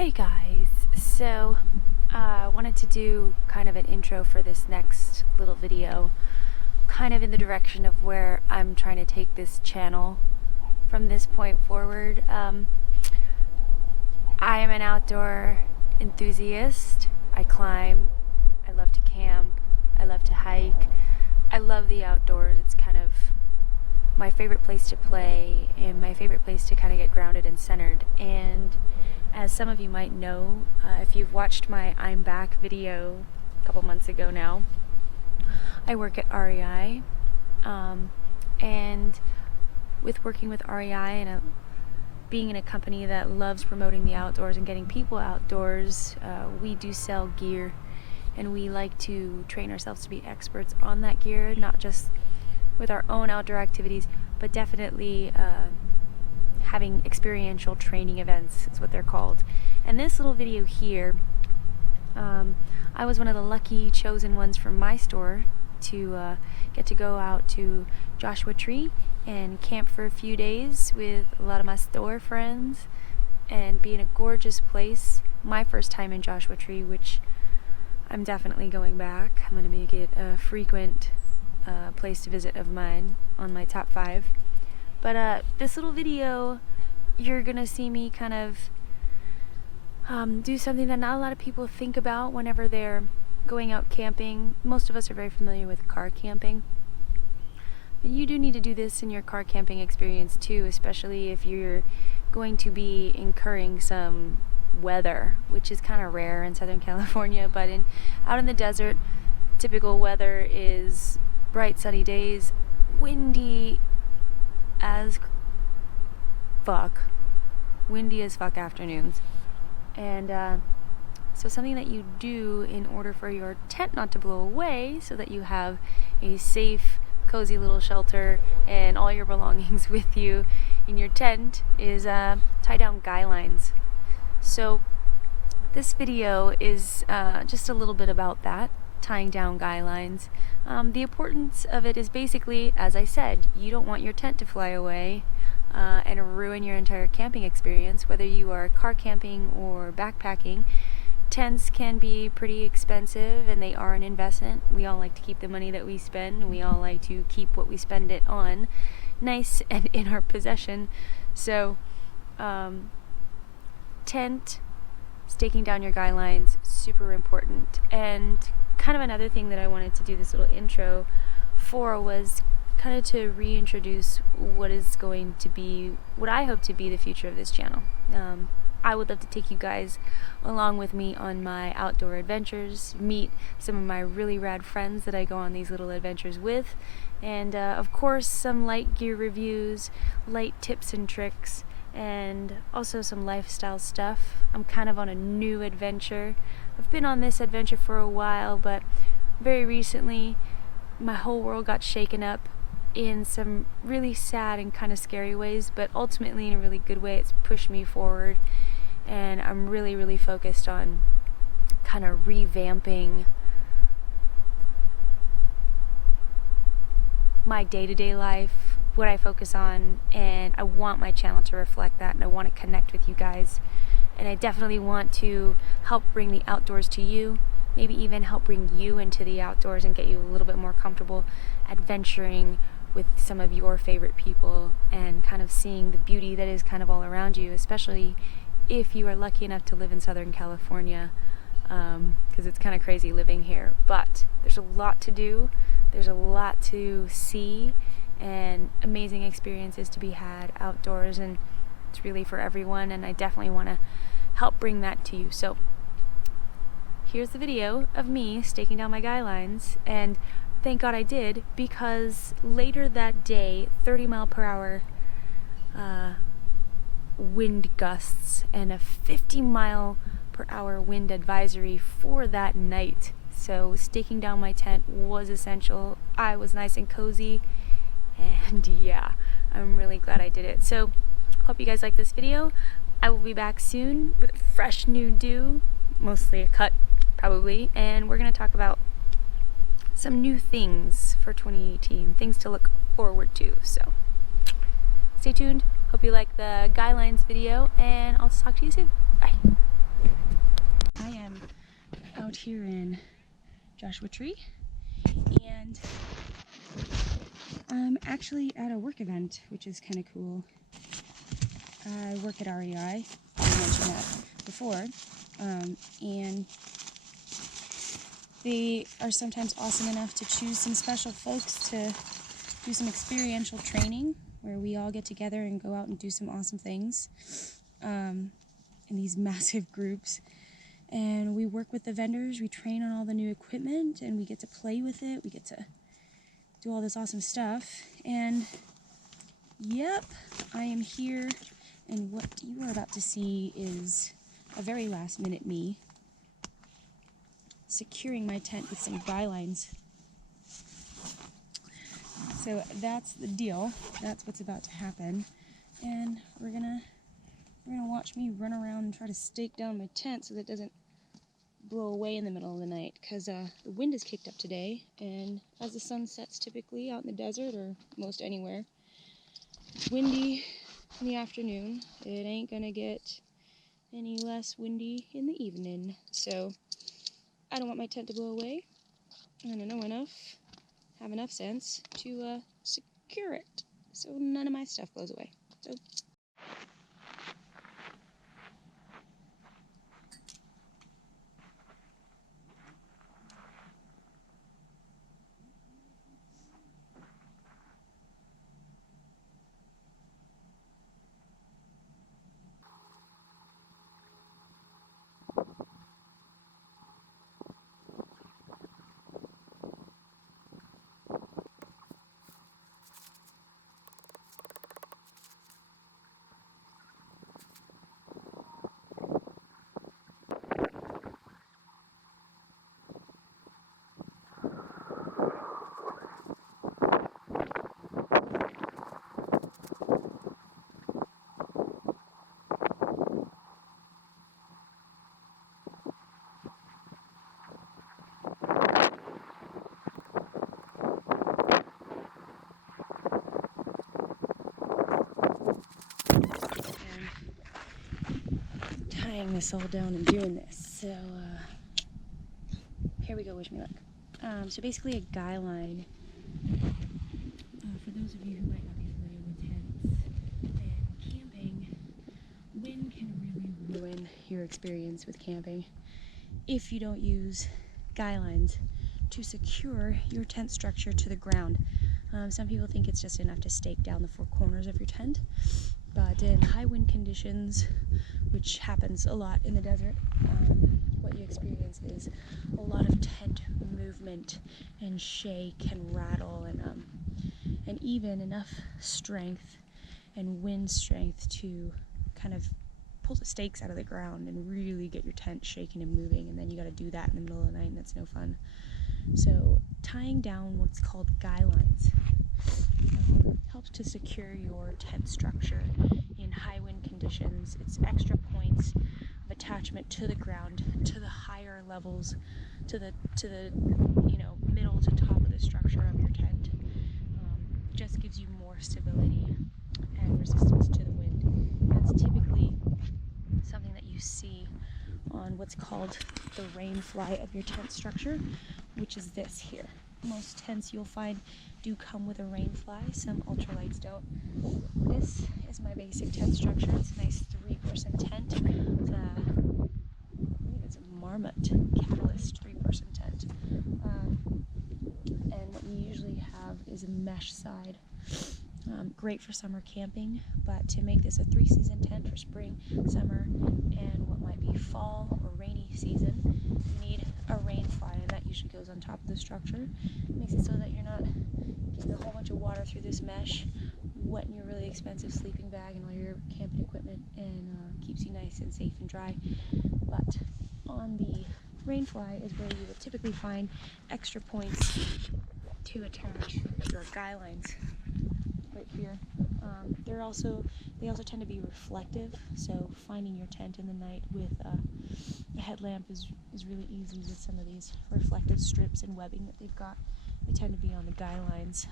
Hey guys, so I wanted to do kind of an intro for this next little video, kind of in the direction of where I'm trying to take this channel from this point forward. I am an outdoor enthusiast. I climb, I love to camp, I love to hike, I love the outdoors. It's kind of my favorite place to play and my favorite place to kind of get grounded and centered. And as some of you might know, if you've watched my I'm Back video a couple months ago now, I work at REI, and with working with REI and being in a company that loves promoting the outdoors and getting people outdoors, we do sell gear, and we like to train ourselves to be experts on that gear, not just with our own outdoor activities, but definitely having experiential training events is what they're called. And this little video here, I was one of the lucky chosen ones from my store to get to go out to Joshua Tree and camp for a few days with a lot of my store friends and be in a gorgeous place. My first time in Joshua Tree, which I'm definitely going back. I'm going to make it a frequent place to visit of mine on my top 5. But this little video, you're gonna see me kind of do something that not a lot of people think about whenever they're going out camping. Most of us are very familiar with car camping, but you do need to do this in your car camping experience too, especially if you're going to be incurring some weather, which is kind of rare in Southern California. But out in the desert, typical weather is bright sunny days, windy as fuck afternoons. And so something that you do in order for your tent not to blow away, so that you have a safe, cozy little shelter and all your belongings with you in your tent, is tie down guy lines. So this video is just a little bit about that, tying down guy lines. The importance of it is basically, as I said, you don't want your tent to fly away and ruin your entire camping experience. Whether you are car camping or backpacking, tents can be pretty expensive and they are an investment. We all like to keep the money that we spend, and we all like to keep what we spend it on nice and in our possession. So tent, staking down your guy lines, super important. And kind of another thing that I wanted to do this little intro for was kind of to reintroduce what is going to be, what I hope to be the future of this channel. I would love to take you guys along with me on my outdoor adventures, meet some of my really rad friends that I go on these little adventures with, and of course some light gear reviews, light tips and tricks, and also some lifestyle stuff. I'm kind of on a new adventure. I've been on this adventure for a while, but very recently my whole world got shaken up in some really sad and kind of scary ways, but ultimately in a really good way. It's pushed me forward, and I'm really focused on kind of revamping my day-to-day life, what I focus on, and I want my channel to reflect that, and I want to connect with you guys. And I definitely want to help bring the outdoors to you, maybe even help bring you into the outdoors and get you a little bit more comfortable adventuring with some of your favorite people and kind of seeing the beauty that is kind of all around you, especially if you are lucky enough to live in Southern California, because it's kind of crazy living here. But there's a lot to do, there's a lot to see, and amazing experiences to be had outdoors, and it's really for everyone, and I definitely want to help bring that to you. So here's the video of me staking down my guy lines, and thank God I did, because later that day, 30-mile-per-hour wind gusts and a 50-mile-per-hour wind advisory for that night. So staking down my tent was essential. I was nice and cozy, and yeah, I'm really glad I did it. So hope you guys like this video. I will be back soon with a fresh new do, mostly a cut probably, and we're going to talk about some new things for 2018, things to look forward to. So stay tuned. Hope you like the guy lines video, and I'll talk to you soon. Bye. Joshua Tree, and I'm actually at a work event, which is kind of cool. I work at REI, I mentioned that before, and they are sometimes awesome enough to choose some special folks to do some experiential training where we all get together and go out and do some awesome things in these massive groups. And we work with the vendors, we train on all the new equipment, and we get to play with it, we get to do all this awesome stuff. And yep, I am here, and what you are about to see is a very last minute me securing my tent with some guy lines. So that's the deal, that's what's about to happen, and we're gonna watch me run around and try to stake down my tent so that it doesn't blow away in the middle of the night, because the wind is kicked up today, and as the sun sets typically out in the desert or most anywhere, it's windy in the afternoon. It ain't gonna get any less windy in the evening, so I don't want my tent to blow away, and I know have enough sense to secure it so none of my stuff blows away. So tying this all down and doing this. So here we go, wish me luck. So basically a guy line, for those of you who might not be familiar with tents and camping, wind can really ruin your experience with camping if you don't use guy lines to secure your tent structure to the ground. Some people think it's just enough to stake down the four corners of your tent, but in high wind conditions, which happens a lot in the desert, what you experience is a lot of tent movement and shake and rattle, and even enough strength and wind strength to kind of pull the stakes out of the ground and really get your tent shaking and moving, and then you got to do that in the middle of the night, and that's no fun. So tying down what's called guy lines helps to secure your tent structure in high wind conditions. It's extra points of attachment to the ground, to the higher levels, to the middle to top of the structure of your tent. Just gives you more stability and resistance to the wind. That's typically something that you see on what's called the rain fly of your tent structure, which is this here. Most tents you'll find do come with a rain fly, some ultralights don't. This is my basic tent structure. It's a nice 3-person tent. I think it's a Marmot Catalyst 3-person tent. And what you usually have is a mesh side. Great for summer camping, but to make this a 3-season tent for spring, summer, and what might be fall or rainy season, you need a rain fly, and that usually goes on top of the structure. It makes it so that you're not getting a whole bunch of water through this mesh, wetting your really expensive sleeping bag and all your camping equipment, and keeps you nice and safe and dry. But on the rain fly is where you would typically find extra points to attach your guy lines. Right here. They also tend to be reflective, so finding your tent in the night with a headlamp is really easy with some of these reflective strips and webbing that they've got. They tend to be on the guy lines,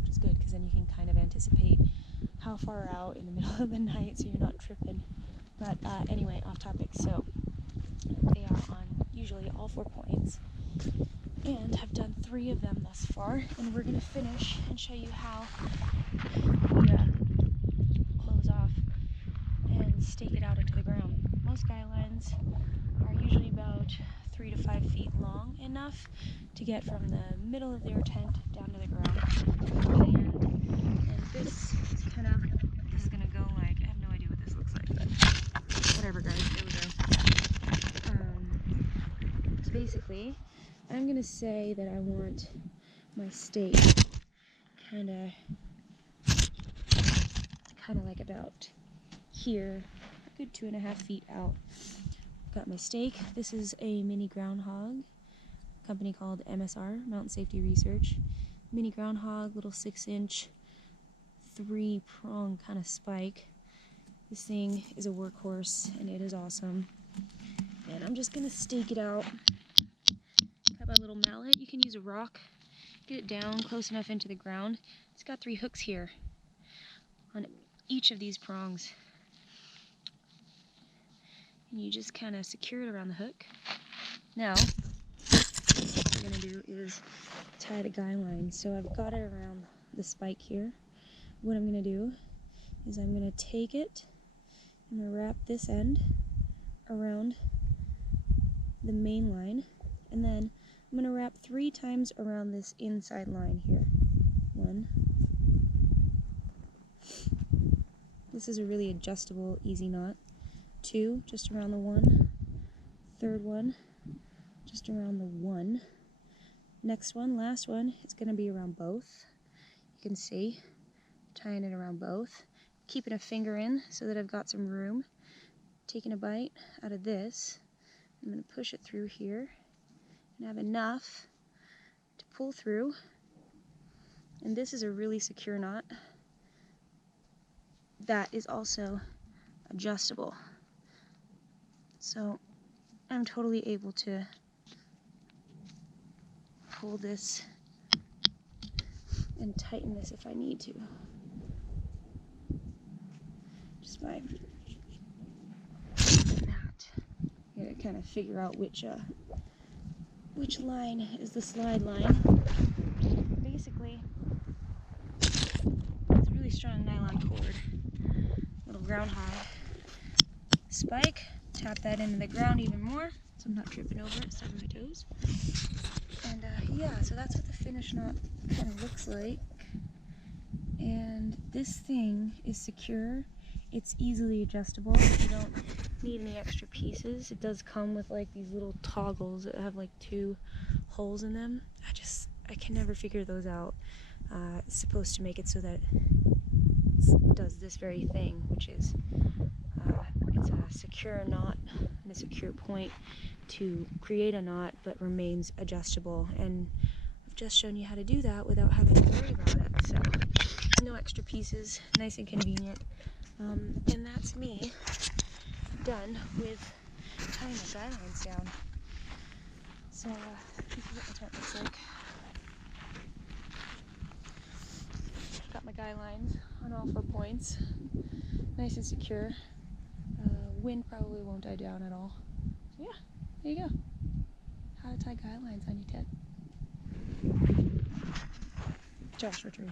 which is good because then you can kind of anticipate how far out in the middle of the night so you're not tripping. But anyway, off topic. So they are on usually all 4 points, 3 of them thus far, and we're gonna finish and show you how we close off and stake it out into the ground. Most guy lines are usually about 3 to 5 feet long, enough to get from the middle of their tent down to the ground. And this is gonna go like, I have no idea what this looks like, but whatever, guys, there we go. So basically, I'm gonna say that I want my stake kind of like about here, a good 2.5 feet out. Got my stake. This is a mini groundhog, company called MSR, Mountain Safety Research. Mini groundhog, little 6-inch, 3-prong kind of spike. This thing is a workhorse and it is awesome. And I'm just gonna stake it out. Got my little mallet. You can use a rock. Get it down close enough into the ground. It's got 3 hooks here on each of these prongs. And you just kind of secure it around the hook. Now, what we're gonna do is tie the guy line. So I've got it around the spike here. What I'm gonna do is I'm gonna take it, I'm gonna wrap this end around the main line, and then I'm gonna wrap 3 times around this inside line here. 1. This is a really adjustable, easy knot. 2, just around the 1. 3rd one, just around the 1. Next one, last one, it's gonna be around both. You can see, tying it around both. Keeping a finger in so that I've got some room. Taking a bite out of this. I'm gonna push it through here and have enough to pull through. And this is a really secure knot that is also adjustable. So I'm totally able to pull this and tighten this if I need to. Just by that. You gotta kind of figure out which line is the slide line. Basically, it's a really strong nylon cord. Little groundhog spike. Tap that into the ground even more so I'm not tripping over it, stepping my toes. And yeah, so that's what the finished knot kind of looks like. And this thing is secure. It's easily adjustable. You don't need any extra pieces. It does come with like these little toggles that have like 2 holes in them. I can never figure those out. It's supposed to make it so that it does this very thing, which is it's a secure knot and a secure point to create a knot but remains adjustable. And I've just shown you how to do that without having to worry about it. So no extra pieces, nice and convenient. And that's me done with tying the guy lines down. So this is what my tent looks like. Got my guy lines on all 4 points, nice and secure. Wind probably won't die down at all. So yeah, there you go. How to tie guy lines on your tent. Joshua tree.